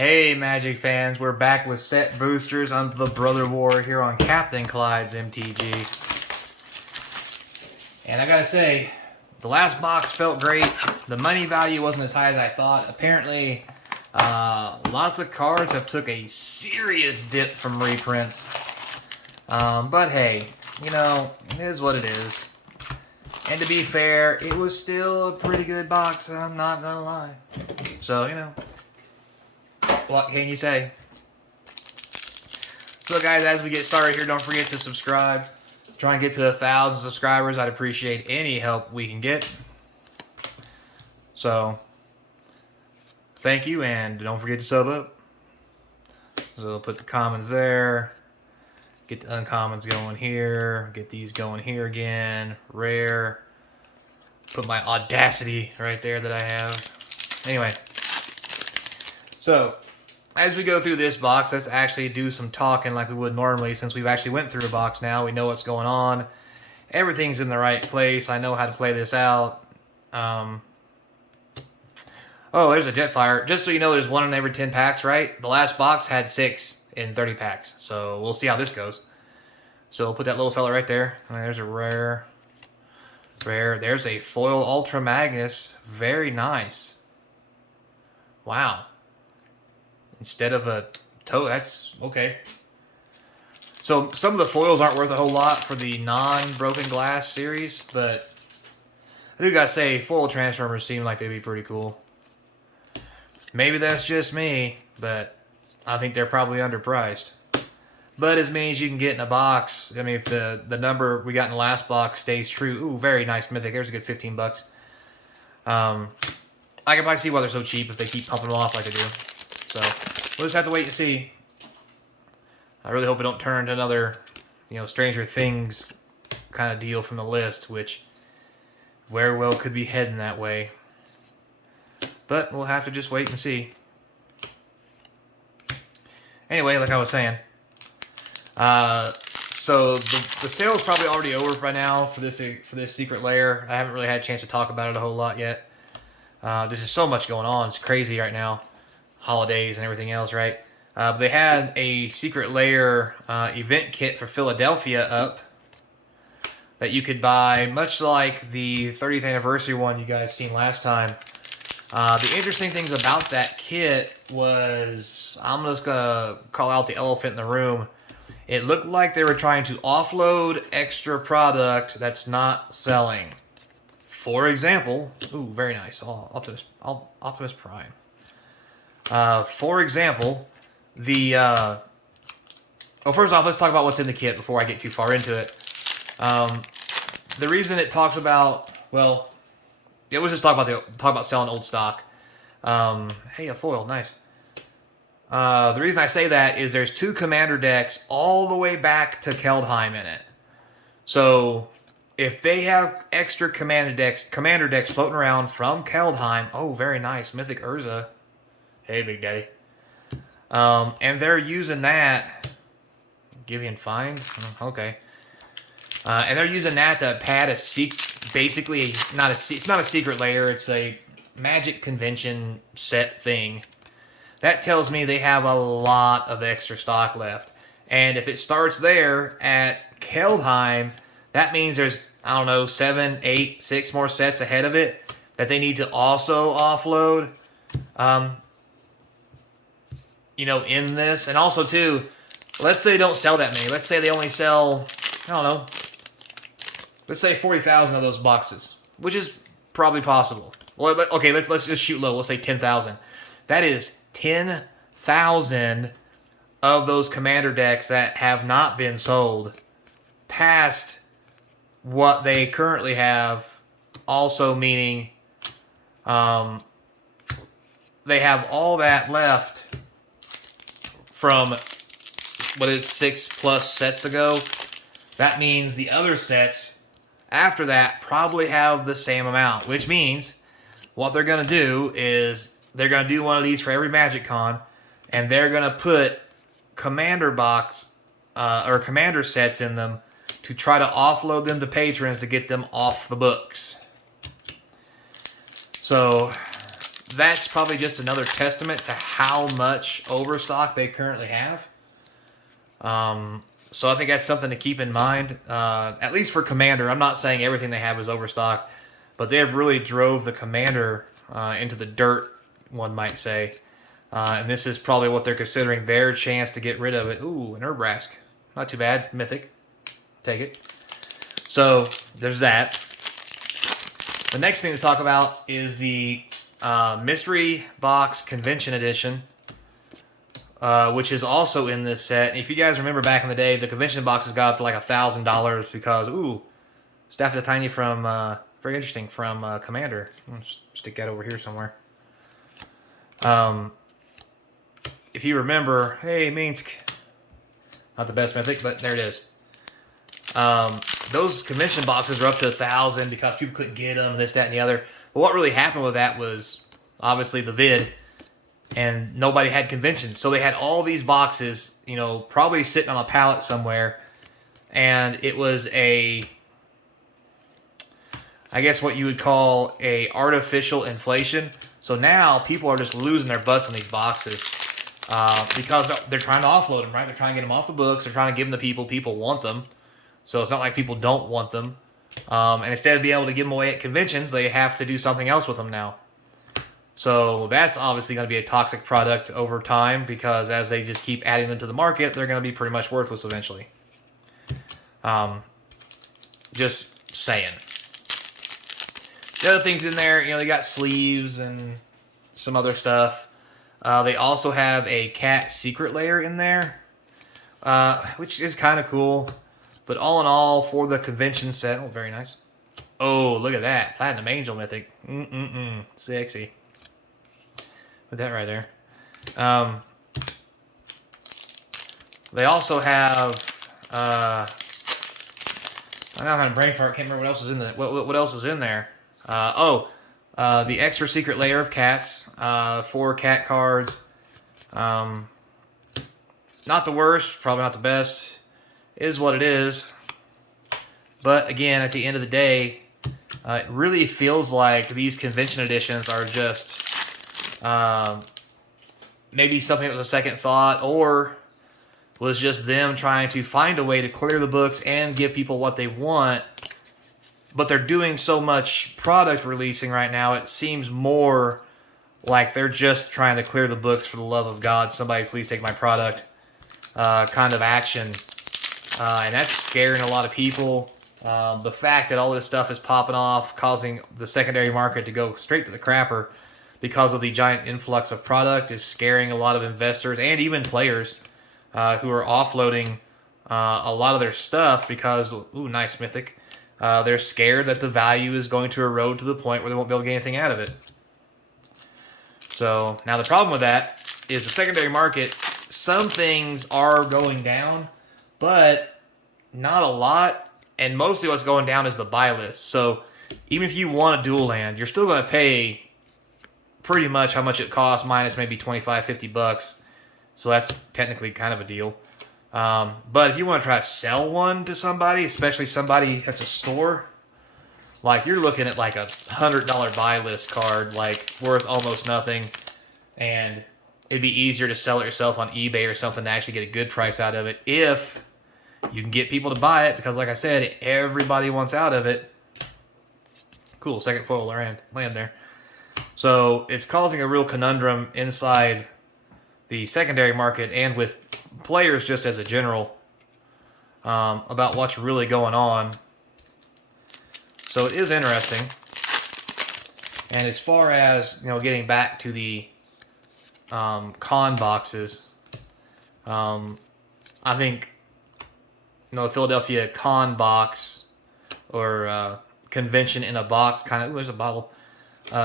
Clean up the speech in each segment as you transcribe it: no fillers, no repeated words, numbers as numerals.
Hey Magic fans, we're back with set boosters under the Brother War here on Captain Clyde's MTG. And I gotta say, the last box felt great. The money value wasn't as high as I thought. Apparently, lots of cards have took a serious dip from reprints. But hey, you know, it is what it is. And to be fair, it was still a pretty good box, I'm not gonna lie. So, you know, what can you say? So guys, as we get started here, don't forget to subscribe. Try and get to 1,000 subscribers. I'd appreciate any help we can get. So, thank you, and don't forget to sub up. So we'll put the commons there. Get the uncommons going here. Get these going here again. Rare. Put my Audacity right there that I have. Anyway. So, as we go through this box, let's actually do some talking like we would normally, since we've actually went through a box now. We know what's going on. Everything's in the right place. I know how to play this out. Oh, there's a Jetfire. Just so you know, there's 1 in every 10 packs, right? The last box had 6 in 30 packs. So we'll see how this goes. So we'll put that little fella right there. And there's a rare. Rare. There's a foil Ultra Magnus. Very nice. Wow. Instead of a toe, that's okay. So some of the foils aren't worth a whole lot for the non-broken glass series, but I do gotta say, foil Transformers seem like they'd be pretty cool. Maybe that's just me, but I think they're probably underpriced. But as many as you can get in a box. I mean, if the number we got in the last box stays true, ooh, very nice mythic. There's a good 15 bucks. I can probably see why they're so cheap if they keep pumping them off like they do. So we'll just have to wait and see. I really hope it don't turn into another, you know, Stranger Things kind of deal from the list, which very well could be heading that way. But we'll have to just wait and see. Anyway, like I was saying, so the sale is probably already over by now for this secret lair. I haven't really had a chance to talk about it a whole lot yet. There's just so much going on. It's crazy right now. Holidays and everything else, right? But they had a secret lair event kit for Philadelphia up that you could buy, much like the 30th anniversary one you guys seen last time. The interesting things about that kit was, I'm just gonna call out the elephant in the room. It looked like they were trying to offload extra product that's not selling. For example, ooh, very nice. Optimus Prime. For example, well, first off, let's talk about what's in the kit before I get too far into it. The reason it talks about, well, it was just talk about selling old stock. Hey, a foil, nice. The reason I say that is there's 2 commander decks all the way back to Keldheim in it. So if they have extra commander decks floating around from Keldheim, oh, very nice, Mythic Urza. Hey, Big Daddy. And they're using that. Gideon Find? Okay. And they're using that to pad basically, it's not a secret lair, it's a Magic convention set thing. That tells me they have a lot of extra stock left. And if it starts there at Keldheim, that means there's, I don't know, 7, 8, 6 more sets ahead of it that they need to also offload. You know, in this. And also, too, let's say they don't sell that many. Let's say they only sell, I don't know, let's say 40,000 of those boxes, which is probably possible. Well, okay, let's just shoot low. Let's say 10,000. That is 10,000 of those commander decks that have not been sold past what they currently have, also meaning they have all that left from what is 6+ sets ago. That means the other sets after that probably have the same amount, which means what they're going to do is they're going to do one of these for every Magic Con, and they're going to put commander box or commander sets in them to try to offload them to patrons to get them off the books. So that's probably just another testament to how much overstock they currently have. So I think that's something to keep in mind, at least for Commander. I'm not saying everything they have is overstock, but they have really drove the Commander into the dirt, one might say. And this is probably what they're considering their chance to get rid of it. Ooh, an Urbrask. Not too bad. Mythic. Take it. So, there's that. The next thing to talk about is the Mystery Box Convention Edition, which is also in this set. If you guys remember back in the day, the convention boxes got up to like $1,000 because, ooh, Staff of Titania from, very interesting, from Commander. Let's stick that over here somewhere. If you remember, hey, Minsk. Not the best mythic, but there it is. Those convention boxes are up to 1,000 because people couldn't get them, this, that, and the other. But what really happened with that was, obviously, the vid, and nobody had conventions. So they had all these boxes, you know, probably sitting on a pallet somewhere, and it was I guess what you would call a artificial inflation. So now people are just losing their butts on these boxes because they're trying to offload them, right? They're trying to get them off the books. They're trying to give them to people. People want them. So it's not like people don't want them. And instead of being able to give them away at conventions, they have to do something else with them now. So that's obviously going to be a toxic product over time because as they just keep adding them to the market, they're going to be pretty much worthless eventually. Just saying. The other things in there, you know, they got sleeves and some other stuff. They also have a cat secret layer in there, which is kind of cool. But all in all, for the convention set, oh, very nice. Oh, look at that. Platinum Angel Mythic. Sexy. Put that right there. They also have, I now have a brain fart. I can't remember what else was in there. What else was in there? The extra secret layer of cats. 4 cat cards. Not the worst, probably not the best. Is what it is. But again, at the end of the day, it really feels like these convention editions are just maybe something that was a second thought, or was just them trying to find a way to clear the books and give people what they want. But they're doing so much product releasing right now, it seems more like they're just trying to clear the books for the love of God. Somebody please take my product kind of action. And that's scaring a lot of people. The fact that all this stuff is popping off, causing the secondary market to go straight to the crapper because of the giant influx of product, is scaring a lot of investors and even players who are offloading a lot of their stuff because, ooh, nice mythic. They're scared that the value is going to erode to the point where they won't be able to get anything out of it. So, now the problem with that is the secondary market, some things are going down, but not a lot. And mostly what's going down is the buy list. So, even if you want a dual land, you're still going to pay pretty much how much it costs minus maybe $25-50. So that's technically kind of a deal. But if you want to try to sell one to somebody, especially somebody that's a store, like you're looking at like $100 buy list card, like worth almost nothing, and it'd be easier to sell it yourself on eBay or something to actually get a good price out of it if you can get people to buy it, because like I said, everybody wants out of it. Cool, second foil land there. So it's causing a real conundrum inside the secondary market and with players just as a general about what's really going on. So it is interesting. And as far as, you know, getting back to the con boxes, I think, you know, the Philadelphia con box or convention in a box kind of, ooh, there's a bottle.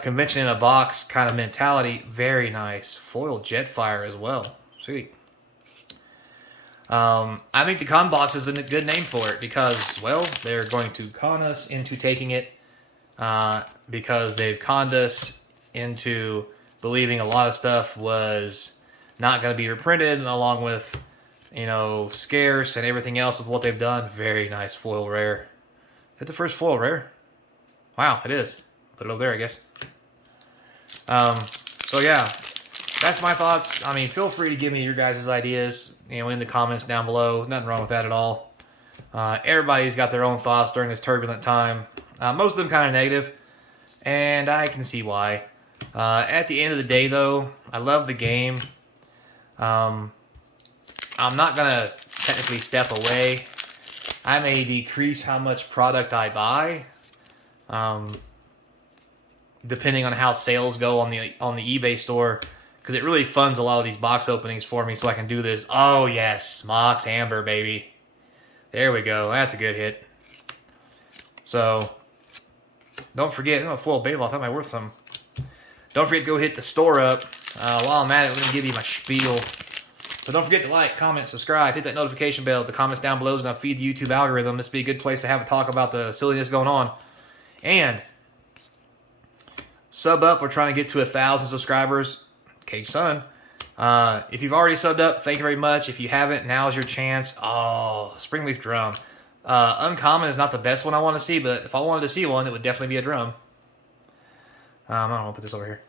Convention in a box kind of mentality, very nice. Foil Jetfire as well. Sweet. I think the con box is a good name for it because, well, they're going to con us into taking it because they've conned us into believing a lot of stuff was not going to be reprinted, along with, you know, scarce and everything else with what they've done. Very nice foil rare. Is that the first foil rare? Wow, it is. Put it over there, I guess. So yeah, that's my thoughts. I mean, feel free to give me your guys' ideas, in the comments down below. Nothing wrong with that at all. Everybody's got their own thoughts during this turbulent time. Most of them kind of negative, and I can see why. At the end of the day, though, I love the game. I'm not gonna technically step away. I may decrease how much product I buy, depending on how sales go on the eBay store, because it really funds a lot of these box openings for me, so I can do this. Oh yes, Mox Amber, baby. There we go. That's a good hit. So don't forget, foil Baloth, that might be worth some. Don't forget to go hit the store up. While I'm at it, let me give you my spiel. So don't forget to like, comment, subscribe, hit that notification bell. The comments down below is going to feed the YouTube algorithm. This would be a good place to have a talk about the silliness going on. And sub up. We're trying to get to 1,000 subscribers. Cage Sun. If you've already subbed up, thank you very much. If you haven't, now's your chance. Oh, Springleaf Drum. Uncommon is not the best one I want to see, but if I wanted to see one, it would definitely be a drum. I don't want to put this over here.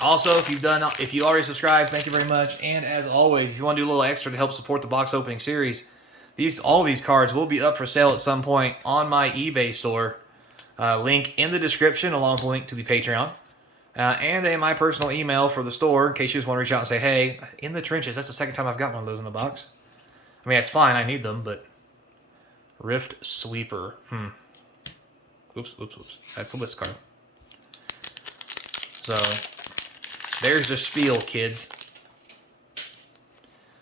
Also, if you already subscribed, thank you very much. And as always, if you want to do a little extra to help support the box opening series, all these cards will be up for sale at some point on my eBay store. Link in the description, along with a link to the Patreon. And my personal email for the store, in case you just want to reach out and say, hey, in the trenches. That's the second time I've got one of those in a box. I mean, it's fine. I need them, but... Rift Sweeper. Oops. That's a list card. So, there's the spiel, kids.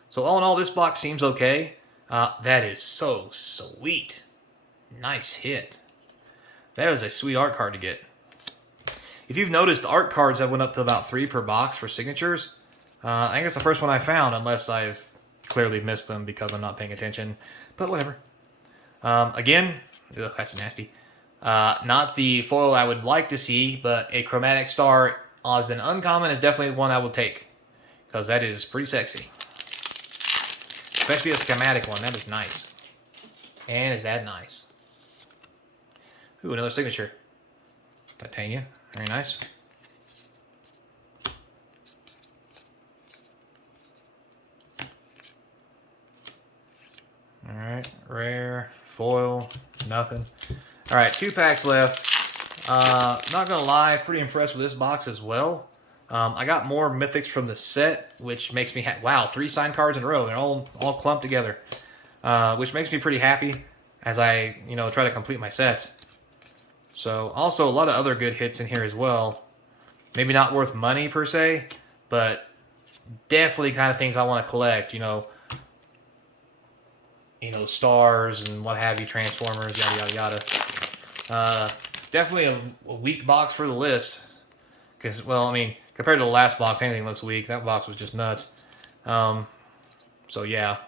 So, all in all, this box seems okay. That is so sweet. Nice hit. That is a sweet art card to get. If you've noticed, the art cards have went up to about 3 per box for signatures. I think it's the first one I found, unless I've clearly missed them because I'm not paying attention. But whatever. Again, ugh, that's nasty. Not the foil I would like to see, but a Chromatic Star as an uncommon is definitely one I will take. Because that is pretty sexy. Especially a schematic one. That is nice. And is that nice? Ooh, another signature. Titania. Very nice. Alright, rare, foil, nothing. Alright, 2 packs left. Not gonna lie, pretty impressed with this box as well. I got more mythics from the set, which makes me wow, 3 signed cards in a row. They're all clumped together. Which makes me pretty happy as I, try to complete my sets. So, also a lot of other good hits in here as well. Maybe not worth money per se, but definitely kind of things I want to collect, stars and what have you, Transformers, yada, yada, yada. Definitely a weak box for the list. Because, well, I mean, compared to the last box, anything looks weak. That box was just nuts. So, yeah.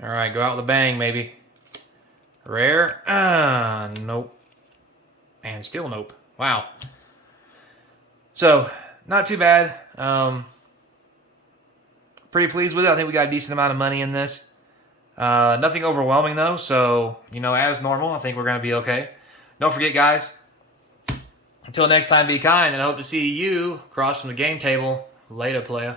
Alright, go out with a bang, maybe. Rare? Nope. And still nope. Wow. So, not too bad. Pretty pleased with it. I think we got a decent amount of money in this. Nothing overwhelming, though. So, as normal, I think we're going to be okay. Don't forget, guys. Until next time, be kind, and I hope to see you across from the game table. Later, playa.